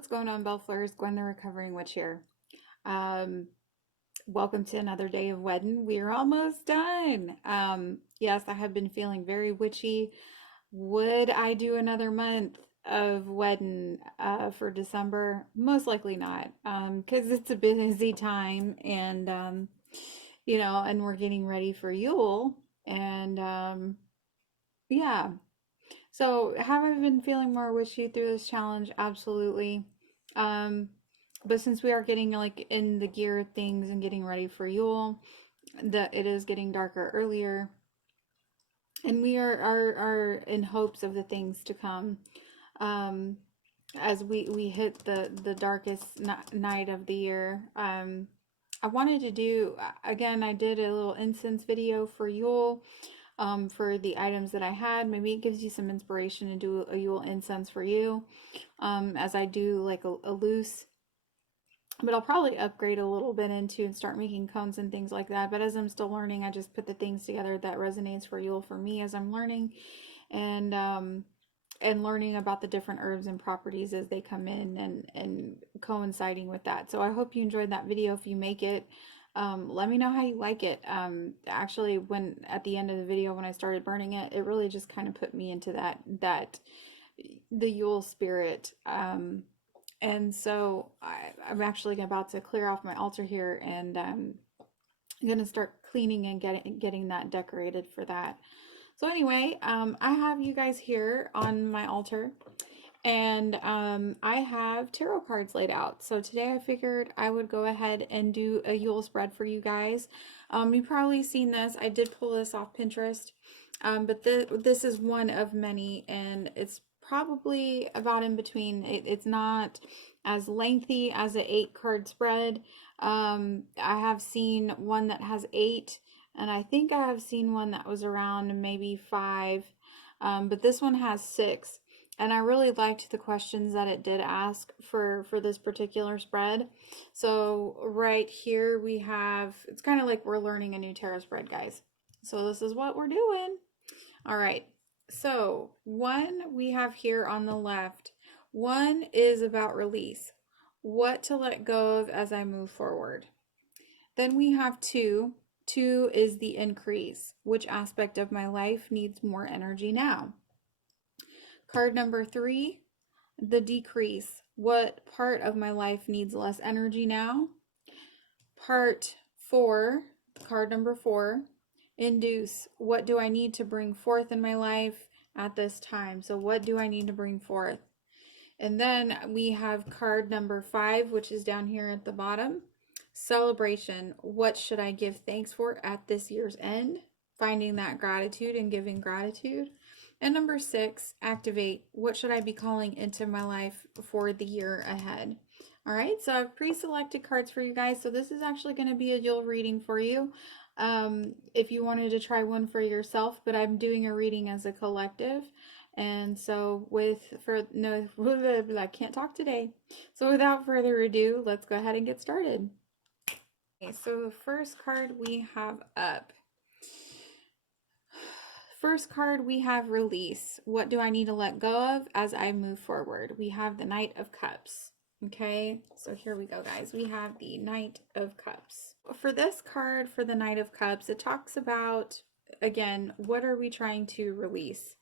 What's going on, Bellflowers? Gwen the Recovering Witch here. Um, Welcome to another day of Wedin. We're almost done. Yes, I have been feeling very witchy. Would I do another month of Wedin for December? Most likely not, because it's a busy time, and and we're getting ready for Yule, and yeah. So, have I been feeling more witchy through this challenge? Absolutely. Um, but since we are getting like in the gear of things and getting ready for Yule, that it is getting darker earlier, and we are in hopes of the things to come. Um, as we hit the darkest night of the year. I wanted to do again. I did a little incense video for Yule for the items that I had. Maybe it gives you some inspiration to do a Yule incense for you, as I do like a loose. But I'll probably upgrade a little bit into and start making cones and things like that. But as I'm still learning, I just put the things together that resonates for Yule for me as I'm learning, and learning about the different herbs and properties as they come in, and coinciding with that. So I hope you enjoyed that video. If you make it, let me know how you like it. Actually, when at the end of the video, when I started burning it, it really just kind of put me into that the Yule spirit. And so I'm actually about to clear off my altar here, and I'm gonna start cleaning and getting that decorated for that. So anyway, I have you guys here on my altar, and I have tarot cards laid out. So today I figured I would go ahead and do a Yule spread for you guys. You've probably seen this. I did pull this off Pinterest, but this is one of many, and it's probably about in between. It's not as lengthy as an 8 card spread. I have seen one that has 8, and I think I have seen one that was around maybe 5, but this one has 6. And I really liked the questions that it did ask for this particular spread. So right here we have, it's kind of like we're learning a new tarot spread, guys. So this is what we're doing. All right. So one we have here on the left. One is about release, what to let go of as I move forward. Then we have two. Two is the increase. Which aspect of my life needs more energy now? Card number 3, the decrease. What part of my life needs less energy now? Part 4, card number 4, induce. What do I need to bring forth in my life at this time? So what do I need to bring forth? And then we have card number 5, which is down here at the bottom. Celebration. What should I give thanks for at this year's end? Finding that gratitude and giving gratitude. And number 6, activate. What should I be calling into my life for the year ahead? All right, so I've pre-selected cards for you guys. So this is actually going to be a Yule reading for you. If you wanted to try one for yourself, but I'm doing a reading as a collective. And so I can't talk today. So without further ado, let's go ahead and get started. Okay, so the first card we have up. First card we have release. What do I need to let go of as I move forward? We have the Knight of Cups. Okay, so here we go, guys. We have the Knight of Cups. For this card, for the Knight of Cups, it talks about, again, what are we trying to release?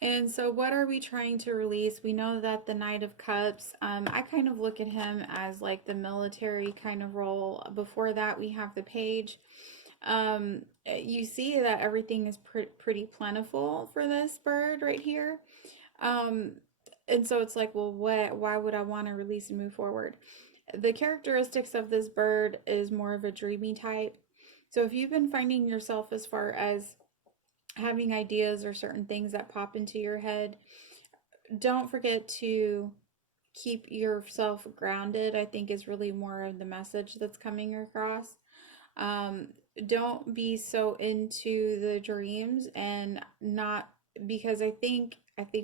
And so what are we trying to release? We know that the Knight of Cups, I kind of look at him as like the military kind of role. Before that, we have the Page. You see that everything is pretty plentiful for this bird right here. And so it's like, well, why would I want to release and move forward? The characteristics of this bird is more of a dreamy type. So if you've been finding yourself as far as having ideas or certain things that pop into your head, don't forget to keep yourself grounded, I think is really more of the message that's coming across. Don't be so into the dreams, and not, because I think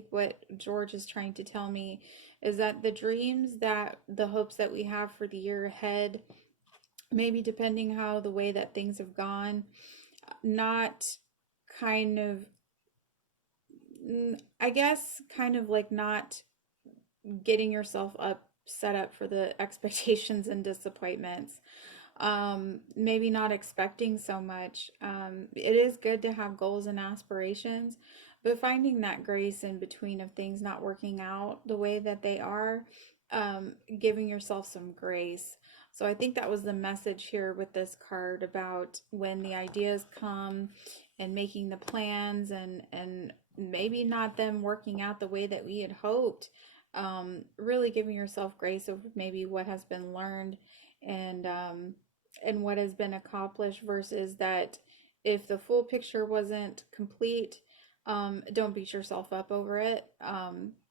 what George is trying to tell me is that the dreams, that the hopes that we have for the year ahead, maybe depending how the way that things have gone, not kind of, I guess, kind of like not getting yourself up set up for the expectations and disappointments. Maybe not expecting so much. It is good to have goals and aspirations, but finding that grace in between of things not working out the way that they are, giving yourself some grace. So I think that was the message here with this card about when the ideas come and making the plans and maybe not them working out the way that we had hoped. Really giving yourself grace of maybe what has been learned and and what has been accomplished versus that if the full picture wasn't complete, don't beat yourself up over it.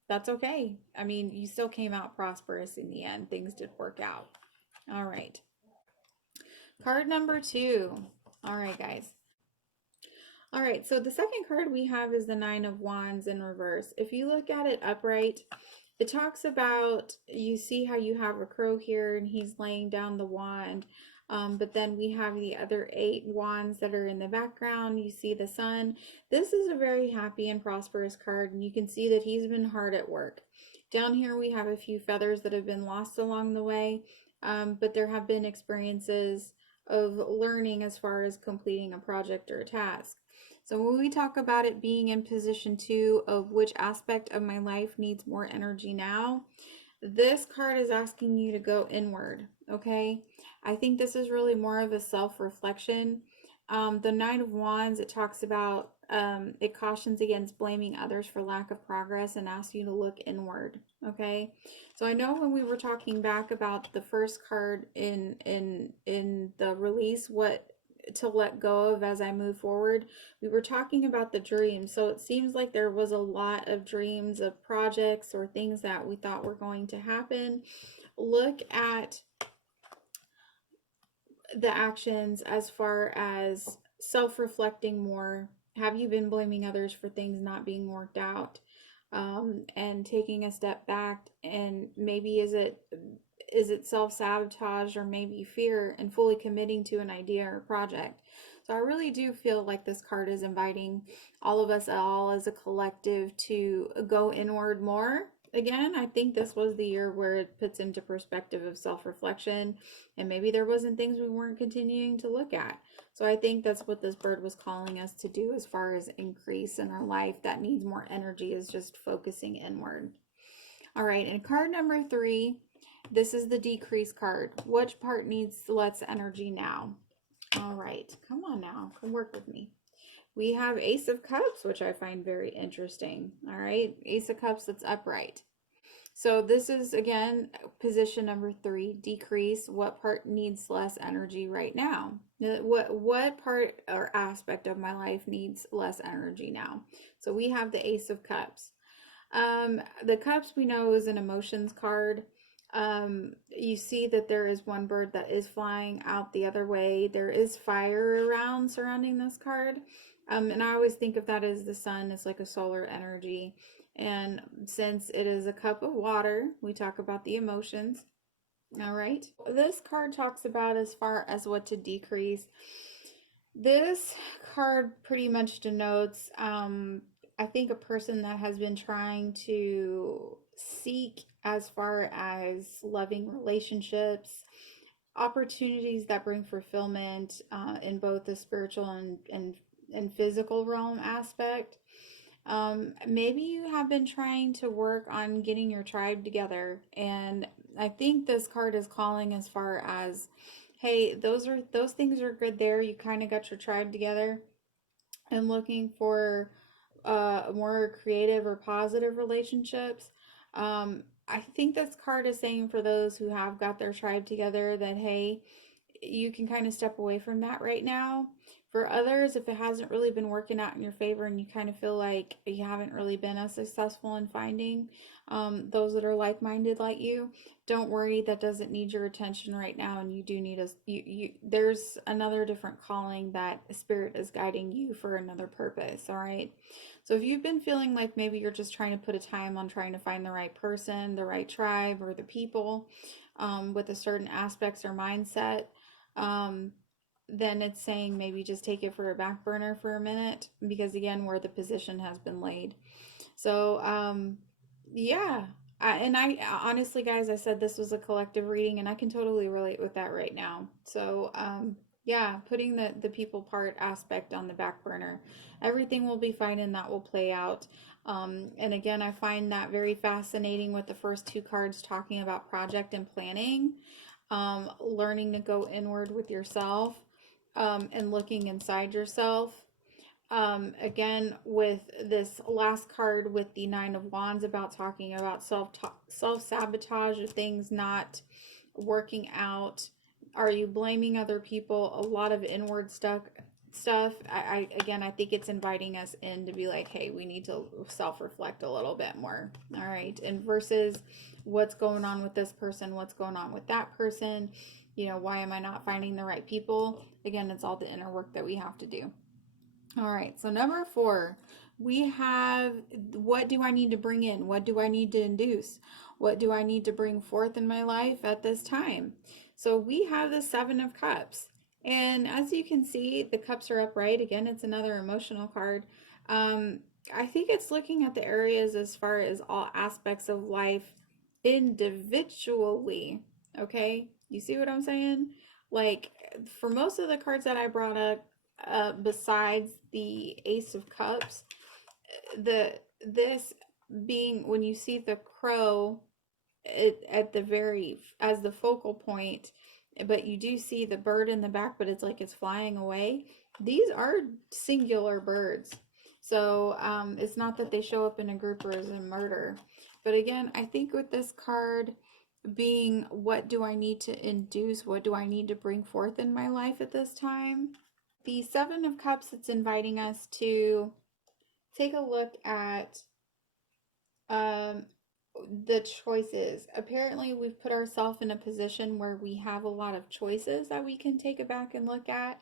That's okay. I mean, you still came out prosperous in the end. Things did work out. All right. Card number two. All right, guys. All right, so the second card we have is the Nine of Wands in reverse. If you look at it upright, it talks about, you see how you have a crow here and he's laying down the wand. But then we have the other 8 wands that are in the background. You see the sun. This is a very happy and prosperous card, and you can see that he's been hard at work. Down here we have a few feathers that have been lost along the way, but there have been experiences of learning as far as completing a project or a task. So when we talk about it being in position 2 of which aspect of my life needs more energy now, this card is asking you to go inward, okay? I think this is really more of a self-reflection. The Nine of Wands, it talks about, it cautions against blaming others for lack of progress and asks you to look inward, okay? So I know when we were talking back about the first card in the release, what to let go of as I move forward, we were talking about the dreams. So it seems like there was a lot of dreams of projects or things that we thought were going to happen. Look at the actions as far as self-reflecting more. Have you been blaming others for things not being worked out? And taking a step back, and maybe is it self-sabotage or maybe fear, and fully committing to an idea or project. So I really do feel like this card is inviting all of us all as a collective to go inward more. Again, I think this was the year where it puts into perspective of self-reflection, and maybe there wasn't things we weren't continuing to look at. So I think that's what this bird was calling us to do as far as increase in our life that needs more energy, is just focusing inward. All right, and card number 3, this is the decrease card. Which part needs less energy now? All right, come on now, come work with me. We have Ace of Cups, which I find very interesting. All right, Ace of Cups that's upright. So this is, again, position number 3, decrease. What part needs less energy right now? What part or aspect of my life needs less energy now? So we have the Ace of Cups. The Cups we know is an emotions card. You see that there is one bird that is flying out the other way. There is fire around surrounding this card. And I always think of that as the sun is like a solar energy. And since it is a cup of water, we talk about the emotions. All right. This card talks about as far as what to decrease. This card pretty much denotes, I think, a person that has been trying to seek as far as loving relationships, opportunities that bring fulfillment in both the spiritual and physical realm aspect. Maybe you have been trying to work on getting your tribe together, and I think this card is calling as far as, hey, those things are good there. You kind of got your tribe together, and looking for more creative or positive relationships. I think this card is saying for those who have got their tribe together that, hey, you can kind of step away from that right now. For others, if it hasn't really been working out in your favor and you kind of feel like you haven't really been as successful in finding those that are like-minded like you, don't worry, that doesn't need your attention right now, and you do need there's another different calling that Spirit is guiding you for another purpose, all right? So if you've been feeling like maybe you're just trying to put a time on trying to find the right person, the right tribe, or the people with a certain aspects or mindset, then it's saying maybe just take it for a back burner for a minute, because again, where the position has been laid. So yeah, And I honestly, guys, I said this was a collective reading, and I can totally relate with that right now. So, yeah, putting the people part aspect on the back burner, everything will be fine, and that will play out. And again, I find that very fascinating with the first two cards talking about project and planning, learning to go inward with yourself, and looking inside yourself. Again, with this last card with the Nine of Wands about talking about self sabotage of things not working out. Are you blaming other people? A lot of inward stuff. I think it's inviting us in to be like, hey, we need to self reflect a little bit more. All right, and versus what's going on with this person, what's going on with that person. Why am I not finding the right people? Again, it's all the inner work that we have to do. All right, so number 4, we have, what do I need to bring in? What do I need to induce? What do I need to bring forth in my life at this time? So we have the Seven of Cups. And as you can see, the cups are upright. Again, it's another emotional card. Um, I think it's looking at the areas as far as all aspects of life individually. Okay, you see what I'm saying? Like, for most of the cards that I brought up, besides the Ace of Cups, the this being when you see the crow at the very as the focal point, but you do see the bird in the back, but it's like it's flying away. These are singular birds. So it's not that they show up in a group or as a murder. But again, I think with this card being, what do I need to induce? What do I need to bring forth in my life at this time? The Seven of Cups, it's inviting us to take a look at um, the choices. Apparently, we've put ourselves in a position where we have a lot of choices that we can take it back and look at.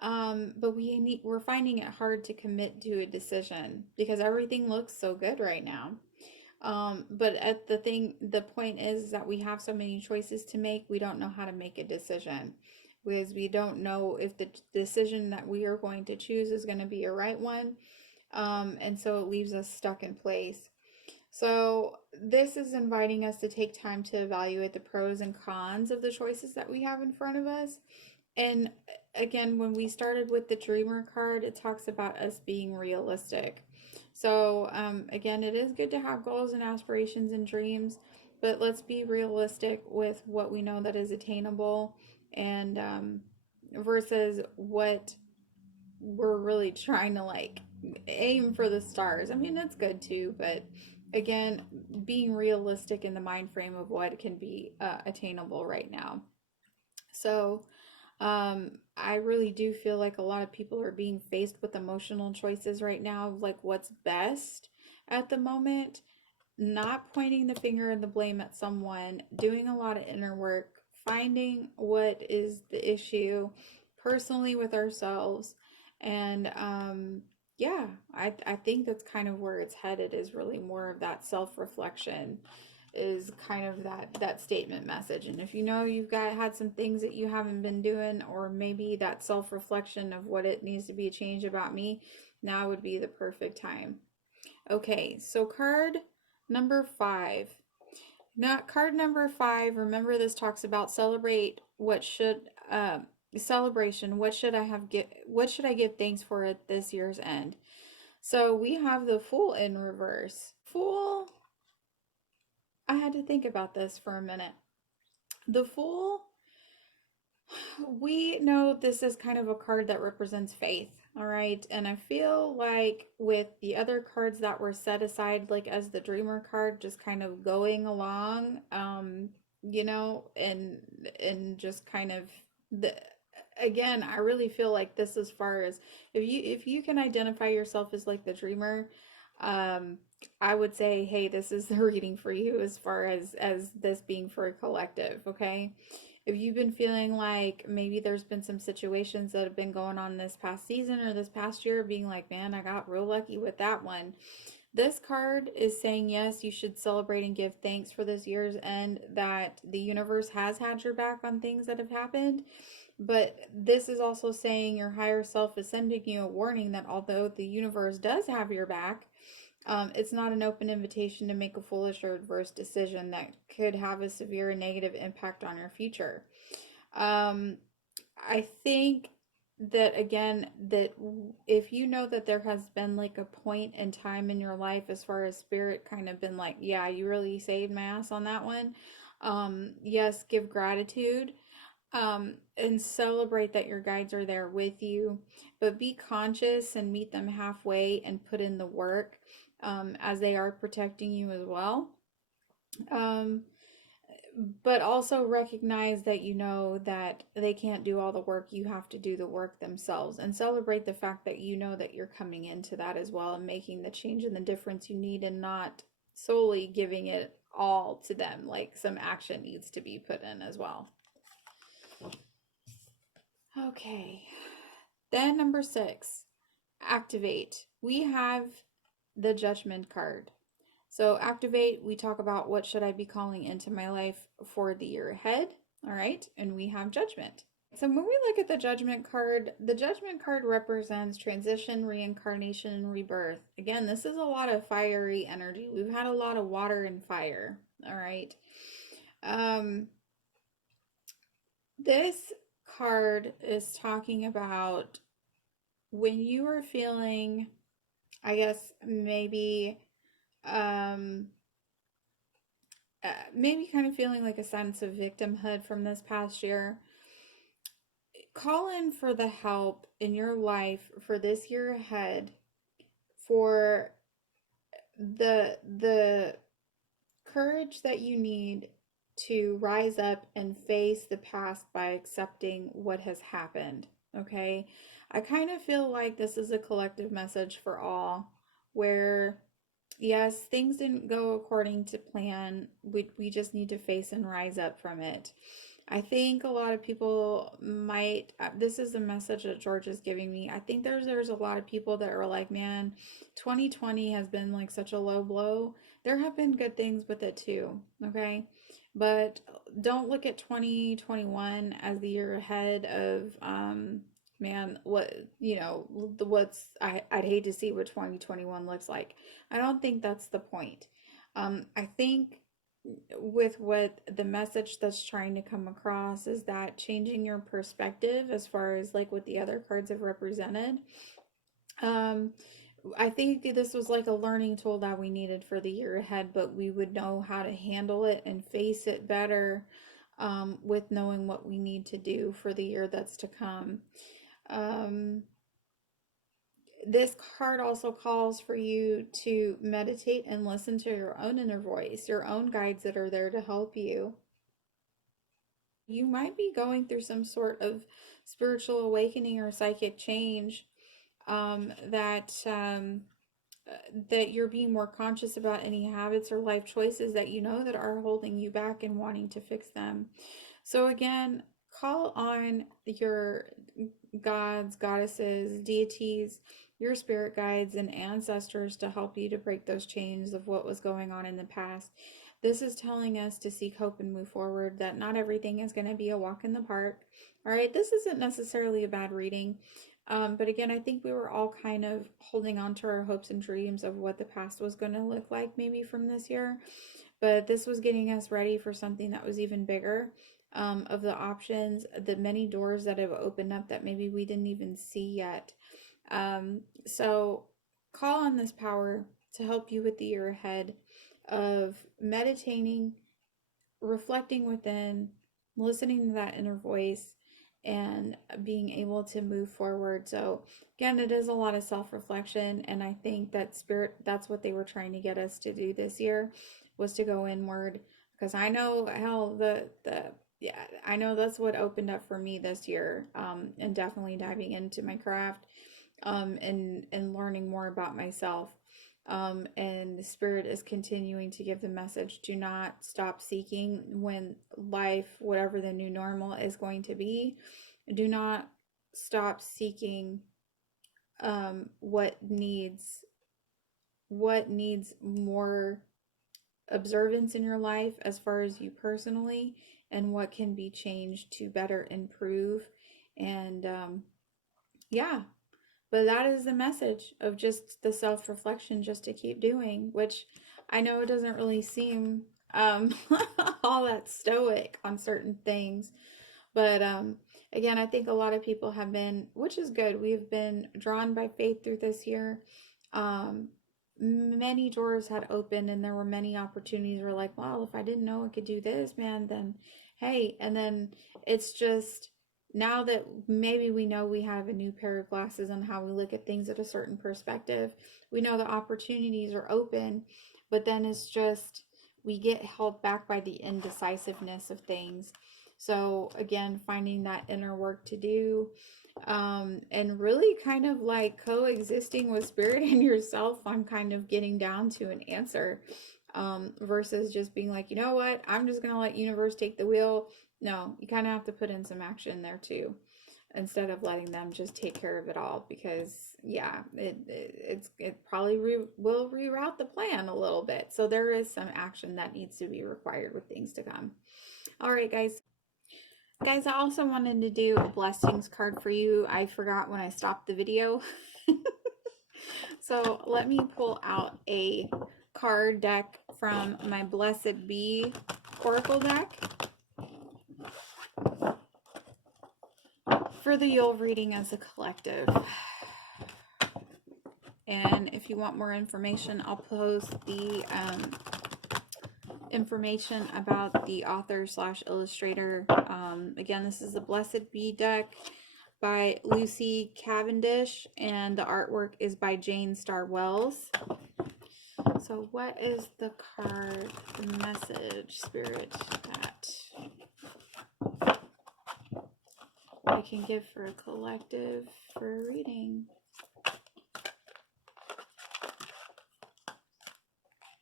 But we're finding it hard to commit to a decision because everything looks so good right now. But the point is that we have so many choices to make, we don't know how to make a decision because we don't know if the decision that we are going to choose is going to be a right one. And so it leaves us stuck in place. So this is inviting us to take time to evaluate the pros and cons of the choices that we have in front of us. And again, when we started with the Dreamer card, it talks about us being realistic. So, again, it is good to have goals and aspirations and dreams, but let's be realistic with what we know that is attainable and versus what we're really trying to like aim for the stars. I mean, it's good too, but again, being realistic in the mind frame of what can be attainable right now. So, I really do feel like a lot of people are being faced with emotional choices right now of like what's best at the moment, not pointing the finger and the blame at someone, doing a lot of inner work, finding what is the issue personally with ourselves. And yeah, I think that's kind of where it's headed, is really more of that self-reflection, is kind of that statement message. And if you know you've had some things that you haven't been doing, or maybe that self-reflection of what it needs to be a change about me, now would be the perfect time. Okay, so card number 5. Now, card number 5, remember this talks about celebration. What should I give thanks for at this year's end? So we have the Fool in reverse. Fool, I had to think about this for a minute. The Fool, we know this is kind of a card that represents faith, all right? And I feel like with the other cards that were set aside, like as the Dreamer card, just kind of going along, and just kind of the again, I really feel like this, as far as if you can identify yourself as like the Dreamer, um, I would say, hey, this is the reading for you as far as this being for a collective, okay? If you've been feeling like maybe there's been some situations that have been going on this past season or this past year, being like, man, I got real lucky with that one. This card is saying, yes, you should celebrate and give thanks for this year's end, that the universe has had your back on things that have happened. But this is also saying your higher self is sending you a warning that although the universe does have your back, It's not an open invitation to make a foolish or adverse decision that could have a severe and negative impact on your future. Um, I think that again, that if you know that there has been like a point in time in your life as far as spirit kind of been like, yeah, you really saved my ass on that one. Yes, give gratitude, and celebrate that your guides are there with you, but be conscious and meet them halfway and put in the work, as they are protecting you as well. Um, but also recognize that you know that they can't do all the work. You have to do the work themselves, and celebrate the fact that you know that you're coming into that as well and making the change and the difference you need, and not solely giving it all to them. Like some action needs to be put in as well. Okay. Then number 6, activate. We have the judgment card. So activate, we talk about what should I be calling into my life for the year ahead. All right. And we have judgment. So when we look at the judgment card represents transition, reincarnation, and rebirth. Again, this is a lot of fiery energy. We've had a lot of water and fire. All right. Um, this card is talking about when you are feeling, I guess um, maybe kind of feeling like a sense of victimhood from this past year, call in for the help in your life for this year ahead, for the courage that you need to rise up and face the past by accepting what has happened. Okay? I kind of feel like this is a collective message for all, where yes, things didn't go according to plan. We just need to face and rise up from it. I think a lot of people might, this is the message that George is giving me. I think there's a lot of people that are like, man, 2020 has been like such a low blow. There have been good things with it too, okay? But don't look at 2021 as the year ahead of, man, what, I'd hate to see what 2021 looks like. I don't think that's the point. I think with what the message that's trying to come across is that changing your perspective as far as like what the other cards have represented. Um, I think this was like a learning tool that we needed for the year ahead, but we would know how to handle it and face it better, with knowing what we need to do for the year that's to come. Um, this card also calls for you to meditate and listen to your own inner voice, your own guides that are there to help you. You might be going through some sort of spiritual awakening or psychic change, that you're being more conscious about any habits or life choices that you know that are holding you back and wanting to fix them. So again, call on your gods, goddesses, deities, your spirit guides, and ancestors to help you to break those chains of what was going on in the past. This is telling us to seek hope and move forward, that not everything is going to be a walk in the park. All right, this isn't necessarily a bad reading. But again, I think we were all kind of holding on to our hopes and dreams of what the past was going to look like maybe from this year. But this was getting us ready for something that was even bigger, of the options, the many doors that have opened up that maybe we didn't even see yet. So call on this power to help you with the year ahead of meditating, reflecting within, listening to that inner voice, and being able to move forward. So, again, it is a lot of self reflection. And I think that spirit, that's what they were trying to get us to do this year, was to go inward. Because I know how yeah, I know that's what opened up for me this year, and definitely diving into my craft, and learning more about myself. And the spirit is continuing to give the message: do not stop seeking when life, whatever the new normal is going to be, do not stop seeking, what needs more observance in your life as far as you personally, and what can be changed to better improve. And yeah, But that is the message of just the self-reflection, just to keep doing, which I know it doesn't really seem um all that stoic on certain things. But again, I think a lot of people have been, which is good. We've been drawn by faith through this year. Um, Many doors had opened, and there were many opportunities. We're like, well, if I didn't know I could do this, man, then hey. And then it's just now that maybe we know we have a new pair of glasses on how we look at things at a certain perspective, we know the opportunities are open, but then it's just we get held back by the indecisiveness of things. So again, finding that inner work to do, and really kind of like coexisting with spirit and yourself on kind of getting down to an answer, versus just being like, you know what, I'm just gonna let universe take the wheel. No, you kind of have to put in some action there too, instead of letting them just take care of it all, because yeah, it probably will reroute the plan a little bit. So there is some action that needs to be required with things to come. All right, guys, I also wanted to do a blessings card for you. I forgot when I stopped the video. So let me pull out a card deck from my Blessed Bee Oracle deck for the Yule reading as a collective. And if you want more information, I'll post the information about the author / illustrator. Again, this is the Blessed Bee deck by Lucy Cavendish, and the artwork is by Jane Star Wells. So what is the card message, Spirit, that I can give for a collective for a reading?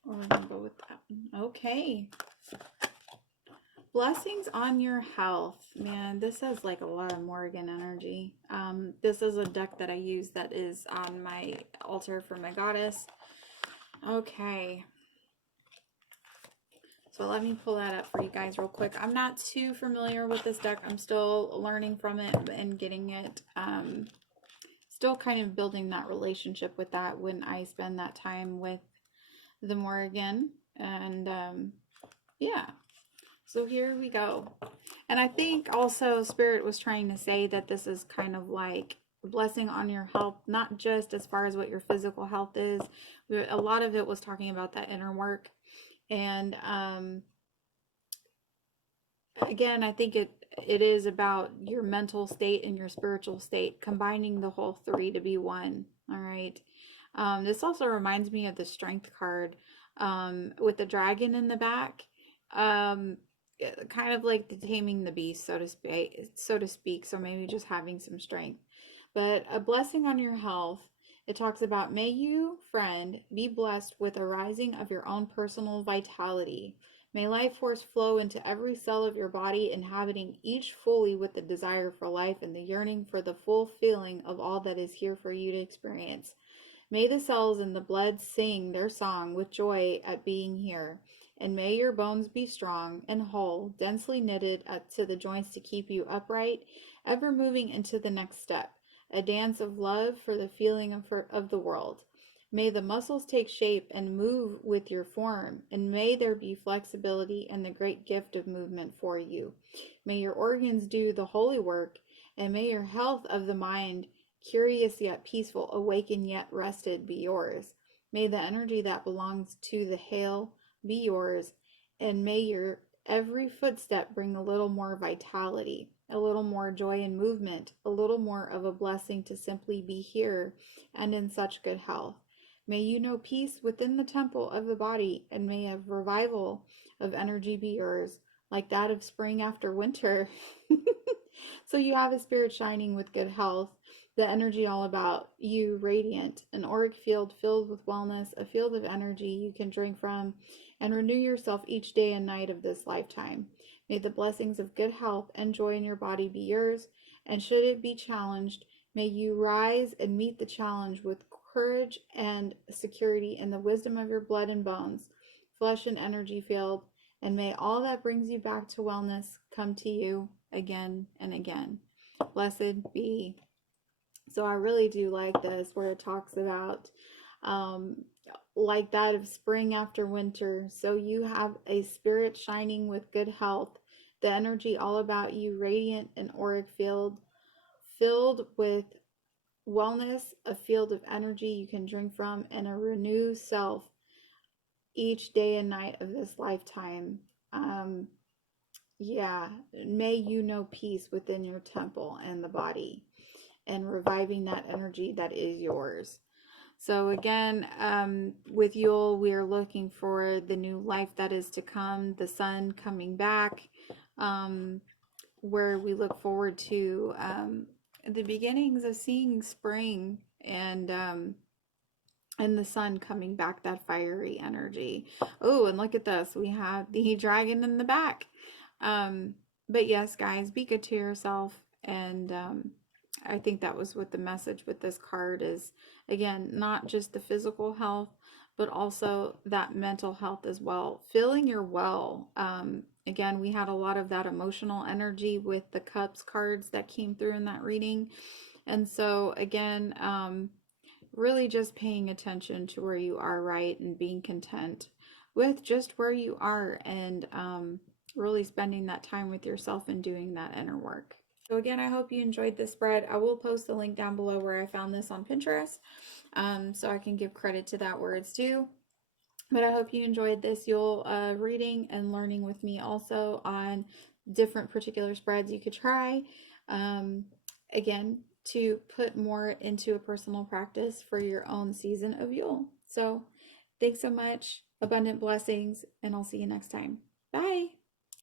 Or we're gonna go with that one. Okay. Blessings on your health. Man, this has like a lot of Morgan energy. This is a deck that I use that is on my altar for my goddess. Okay. So let me pull that up for you guys real quick. I'm not too familiar with this deck. I'm still learning from it and getting it. Still kind of building that relationship with that when I spend that time with the Morgan. And yeah. So here we go. And I think also Spirit was trying to say that this is kind of like a blessing on your health, not just as far as what your physical health is. A lot of it was talking about that inner work. And again, I think it is about your mental state and your spiritual state, combining the whole three to be one. All right. This also reminds me of the strength card with the dragon in the back. Kind of like the taming the beast, so to speak. So maybe just having some strength. But a blessing on your health. It talks about, may you, friend, be blessed with a rising of your own personal vitality. May life force flow into every cell of your body, inhabiting each fully with the desire for life and the yearning for the full feeling of all that is here for you to experience. May the cells in the blood sing their song with joy at being here. And may your bones be strong and whole, densely knitted to the joints to keep you upright, ever moving into the next step, a dance of love for the feeling of the world. May the muscles take shape and move with your form, and may there be flexibility and the great gift of movement for you. May your organs do the holy work, and may your health of the mind, curious yet peaceful, awaken yet rested, be yours. May the energy that belongs to the hail be yours, and may your every footstep bring a little more vitality, a little more joy and movement, a little more of a blessing to simply be here and in such good health. May you know peace within the temple of the body, and may a revival of energy be yours, like that of spring after winter. So you have a spirit shining with good health, the energy all about you radiant, an auric field filled with wellness, a field of energy you can drink from and renew yourself each day and night of this lifetime. May the blessings of good health and joy in your body be yours, and should it be challenged, may you rise and meet the challenge with courage and security in the wisdom of your blood and bones, flesh and energy field, and may all that brings you back to wellness come to you again and again. Blessed be So I really do like this where it talks about um, like that of spring after winter. So you have a spirit shining with good health, the energy all about you radiant and auric field, filled with wellness, a field of energy you can drink from, and a renewed self each day and night of this lifetime. Um, yeah, may you know peace within your temple and the body, and reviving that energy that is yours. So again, with Yule, we are looking for the new life that is to come, the sun coming back, um, where we look forward to the beginnings of seeing spring and the sun coming back, that fiery energy. Oh, and look at this. We have the dragon in the back. Um, but yes, guys, be good to yourself. And I think that was what the message with this card is. Again, not just the physical health, but also that mental health as well. Feeling your well. Again, we had a lot of that emotional energy with the cups cards that came through in that reading. And so, again, really just paying attention to where you are, right, and being content with just where you are, and really spending that time with yourself and doing that inner work. So again, I hope you enjoyed this spread. I will post the link down below where I found this on Pinterest, so I can give credit to that where it's due. But I hope you enjoyed this Yule reading and learning with me also on different particular spreads you could try. Um, Again, to put more into a personal practice for your own season of Yule. So thanks so much. Abundant blessings, and I'll see you next time.